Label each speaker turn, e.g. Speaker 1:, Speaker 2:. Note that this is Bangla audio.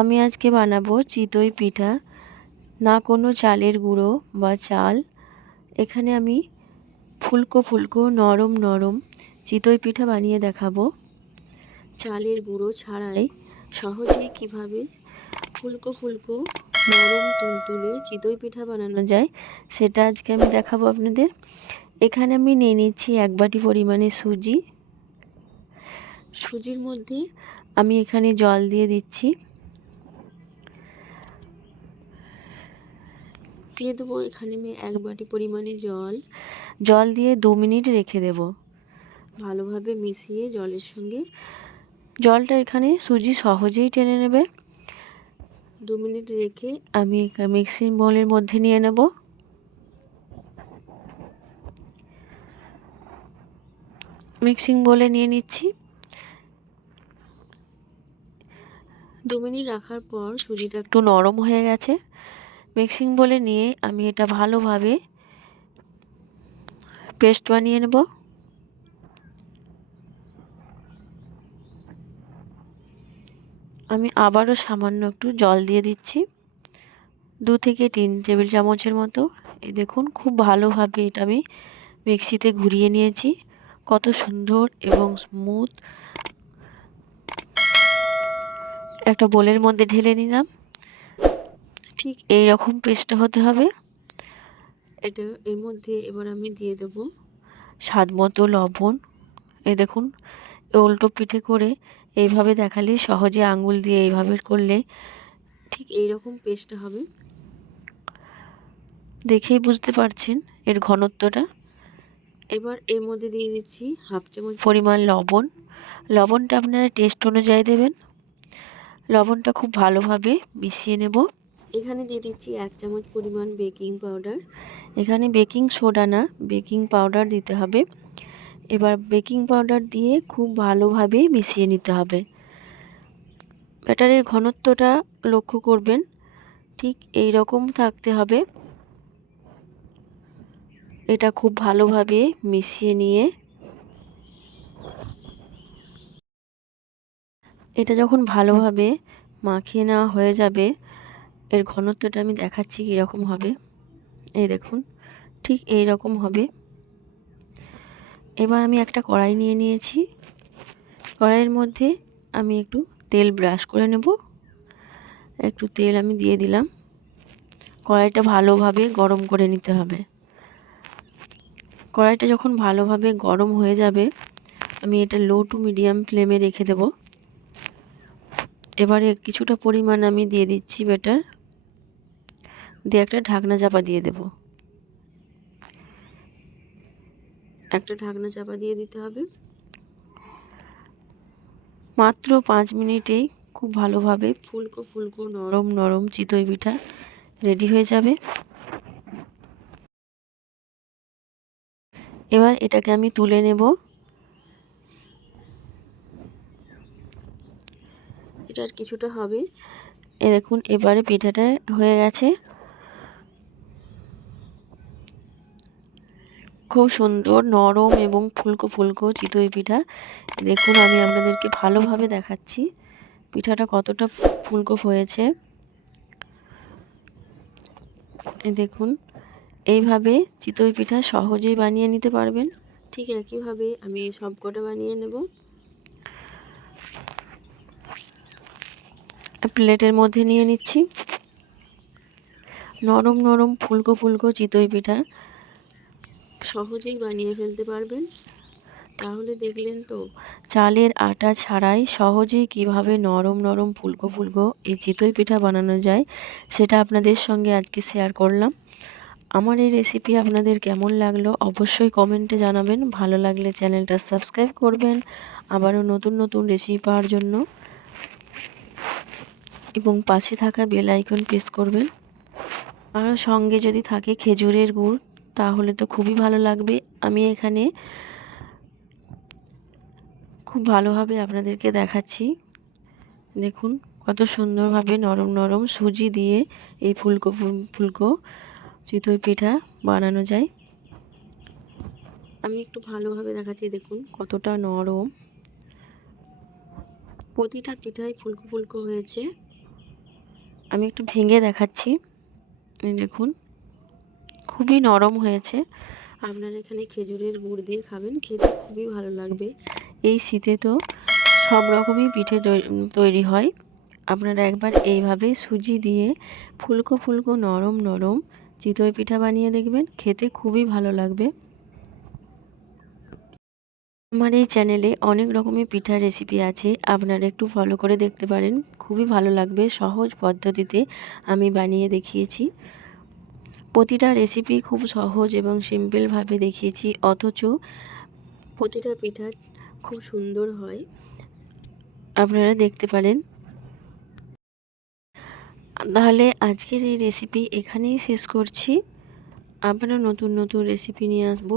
Speaker 1: আমি আজকে বানাবো চিতই পিঠা, না কোনো চালের গুঁড়ো বা চাল। এখানে আমি ফুলকো ফুলকো নরম নরম চিতই পিঠা বানিয়ে দেখাবো। চালের গুঁড়ো ছাড়াই সহজেই কীভাবে ফুলকো ফুলকো নরম তুলতুলে চিতই পিঠা বানানো যায় সেটা আজকে আমি দেখাবো আপনাদের। এখানে আমি নিয়ে নিচ্ছি এক বাটি পরিমাণে সুজি। সুজির মধ্যে আমি এখানে জল দিয়ে দিচ্ছি। দিয়ে দেবো এখানে আমি এক বাটি পরিমাণে জল। জল দিয়ে দু মিনিট রেখে দেব। ভালোভাবে মিশিয়ে জলের সঙ্গে জলটা এখানে সুজি সহজেই টেনে নেবে। দু মিনিট রেখে আমি মিক্সিং বোলের মধ্যে নিয়ে নেব। মিক্সিং বোলে নিয়ে নিচ্ছি। দু মিনিট রাখার পর সুজিটা একটু নরম হয়ে গেছে। মিক্সিং বলে নিয়ে আমি এটা ভালোভাবে পেস্ট বানিয়ে নেব। আমি আবারও সামান্য একটু জল দিয়ে দিচ্ছি। দু থেকে তিন টেবিল চামচের মতো। এই দেখুন, খুব ভালোভাবে এটা আমি মিক্সিতে ঘুরিয়ে নিয়েছি। কত সুন্দর এবং স্মুথ। একটা বোলের মধ্যে ঢেলে নিলাম। ঠিক এই রকম পেস্টটা হতে হবে। এটা এর মধ্যে এবার আমি দিয়ে দেব স্বাদ মতো লবণ। এই দেখুন উল্টো পিঠে করে এইভাবে দেখালে সহজে আঙুল দিয়ে এইভাবে করলে ঠিক এই রকম পেস্টটা হবে। দেখেই বুঝতে পারছেন এর ঘনত্বটা। এবার এর মধ্যে দিয়ে দিচ্ছি হাফ চামচ পরিমাণ লবণ। লবণটা আপনারা টেস্ট অনুযায়ী দেবেন। লবণটা খুব ভালোভাবে মিশিয়ে নেব। এখানে দিয়ে দিচ্ছি এক চামচ পরিমাণ বেকিং পাউডার। এখানে বেকিং সোডা না, বেকিং পাউডার দিতে হবে। এবার বেকিং পাউডার দিয়ে খুব ভালোভাবে মিশিয়ে নিতে হবে। ব্যাটারের ঘনত্বটা লক্ষ্য করবেন, ঠিক এই রকম থাকতে হবে। এটা খুব ভালোভাবে মিশিয়ে নিয়ে এটা যখন ভালোভাবে মাখিয়ে নেওয়া হয়ে যাবে এর ঘনত্বটা আমি দেখাচ্ছি কীরকম হবে। এই দেখুন, ঠিক এই রকম হবে। এবার আমি একটা কড়াই নিয়ে নিয়েছি। কড়াইয়ের মধ্যে আমি একটু তেল ব্রাশ করে নেব। একটু তেল আমি দিয়ে দিলাম। কড়াইটা ভালোভাবে গরম করে নিতে হবে। কড়াইটা যখন ভালোভাবে গরম হয়ে যাবে, আমি এটা লো টু মিডিয়াম ফ্লেমে রেখে দেব। এবারে কিছুটা পরিমাণ আমি দিয়ে দিচ্ছি বেটার। দিয়ে একটা ঢাকনা চাপা দিয়ে দেব। একটা ঢাকনা চাপা দিয়ে দিতে হবে। মাত্র পাঁচ মিনিটেই খুব ভালোভাবে ফুলকো ফুলকো নরম নরম চিতই পিঠা রেডি হয়ে যাবে। এবার এটাকে আমি তুলে নেব। এটার কিছুটা হবে। এ দেখুন, এবারে পিঠাটা হয়ে গেছে। খুব সুন্দর, নরম এবং ফুলকো ফুলকো চিতই পিঠা। দেখুন, আমি আপনাদেরকে ভালোভাবে দেখাচ্ছি পিঠাটা কতটা ফুলকো হয়েছে। দেখুন, এইভাবে চিতই পিঠা সহজেই বানিয়ে নিতে পারবেন। ঠিক একইভাবে আমি সব কটা বানিয়ে নেব। প্লেটের মধ্যে নিয়ে নিচ্ছি। নরম নরম, ফুলকো ফুলকো চিতই পিঠা। সহজেই বানিয়ে ফেলতে পারবেন। তাহলে দেখলেন তো, চালের আটা ছাড়াই সহজেই কীভাবে নরম নরম ফুলকো ফুলকো এই চিতই পিঠা বানানো যায়, সেটা আপনাদের সঙ্গে আজকে শেয়ার করলাম। আমার এই রেসিপি আপনাদের কেমন লাগল অবশ্যই কমেন্টে জানাবেন। ভালো লাগলে চ্যানেলটা সাবস্ক্রাইব করবেন। আবারও নতুন নতুন রেসিপি পাওয়ার জন্য। এবং পাশে থাকা বেল আইকন প্রেস করবেন। আরও সঙ্গে যদি থাকে খেজুরের গুড় তাহলে তো খুবই ভালো লাগবে। আমি এখানে খুব ভালোভাবে আপনাদেরকে দেখাচ্ছি। দেখুন, কত সুন্দরভাবে নরম নরম সুজি দিয়ে এই ফুলকো ফুলকো চিতই পিঠা বানানো যায়। আমি একটু ভালোভাবে দেখাচ্ছি, দেখুন কতটা নরম। প্রতিটা পিঠাই ফুলকো ফুলকো হয়েছে। আমি একটু ভেঙে দেখাচ্ছি। দেখুন খুবই নরম হয়েছে। আপনারা এখানে খেজুরের গুড় দিয়ে খাবেন, খেতে খুবই ভালো লাগবে। এই শীতে তো সব রকমই পিঠে তৈরি হয়। আপনারা একবার এইভাবে সুজি দিয়ে ফুলকো ফুলকো নরম নরম চিতই পিঠা বানিয়ে দেখবেন, খেতে খুবই ভালো লাগবে। আমার এই চ্যানেলে অনেক রকমের পিঠার রেসিপি আছে, আপনারা একটু ফলো করে দেখতে পারেন। খুবই ভালো লাগবে, সহজ পদ্ধতিতে আমি বানিয়ে দেখিয়েছি। প্রতিটা রেসিপি খুব সহজ এবং সিম্পলভাবে দেখিয়েছি, অথচ প্রতিটা পিঠা খুব সুন্দর হয়। আপনারা দেখতে পারেন। তাহলে আজকের এই রেসিপি এখানেই শেষ করছি। আবারও নতুন নতুন রেসিপি নিয়ে আসব।